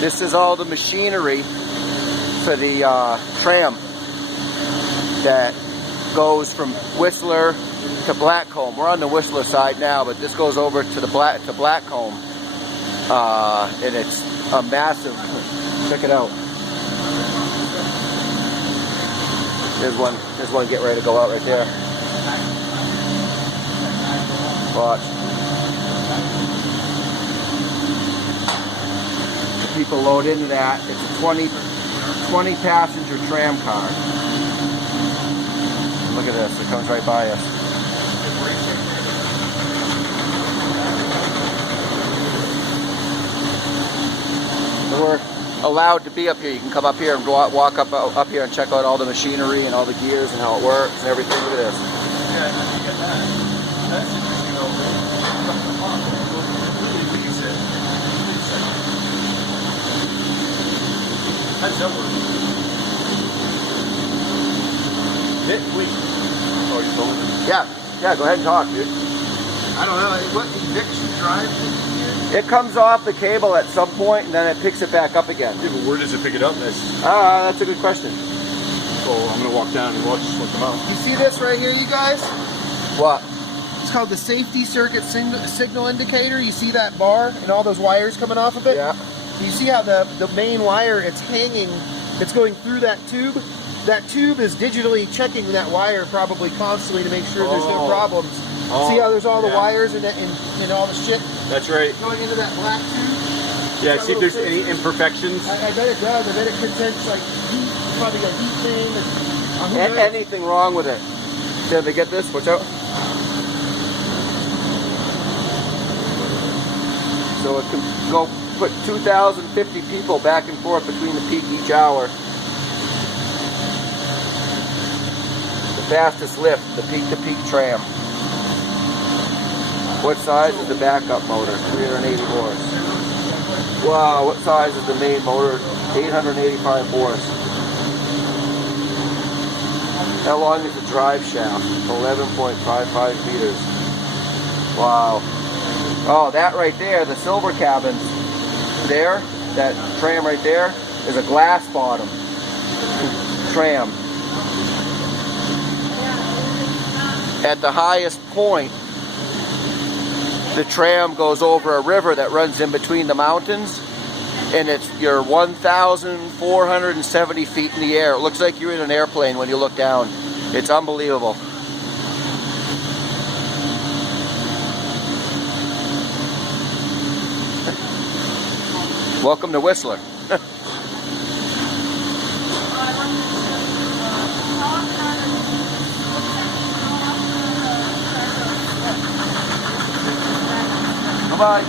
This is all the machinery for the tram that goes from Whistler to Blackcomb. We're on the Whistler side now, but this goes over to the Blackcomb, and it's a massive. Check it out. There's one getting ready to go out right there. Watch. People load into that. It's a 20 passenger tram car. Look at this, it comes right by us. So we're allowed to be up here. You can come up here and walk up here and check out all the machinery and all the gears and how it works and everything. Look at this. Yeah, you get that. That's interesting though. That's over. Hit, please. Oh, you told me? Yeah, go ahead and talk, dude. I don't know. What eviction drive did you use? It comes off the cable at some point and then it picks it back up again. Yeah, but where does it pick it up? That's a good question. So I'm going to walk down and watch them out. You see this right here, you guys? What? It's called the safety circuit signal indicator. You see that bar and all those wires coming off of it? Yeah. You see how the main wire, it's hanging, it's going through that tube? That tube is digitally checking that wire probably constantly to make sure there's no problems. See how there's all the wires and all the shit That's right. going into that black tube? Yeah, see if there's any imperfections. I bet it does. I bet it could sense like heat, probably a heat thing. Anything wrong with it? Did they get this? Watch out. So it can go put 2,050 people back and forth between the peak each hour. The fastest lift, the peak-to-peak tram. What size is the backup motor? 380 horse. Wow, what size is the main motor? 885 horse. How long is the drive shaft? 11.55 meters. Wow. Oh, that right there, the silver cabins there, that tram right there, is a glass bottom tram. At the highest point, the tram goes over a river that runs in between the mountains, and you're 1,470 feet in the air. It looks like you're in an airplane when you look down. It's unbelievable. Welcome to Whistler. Come on.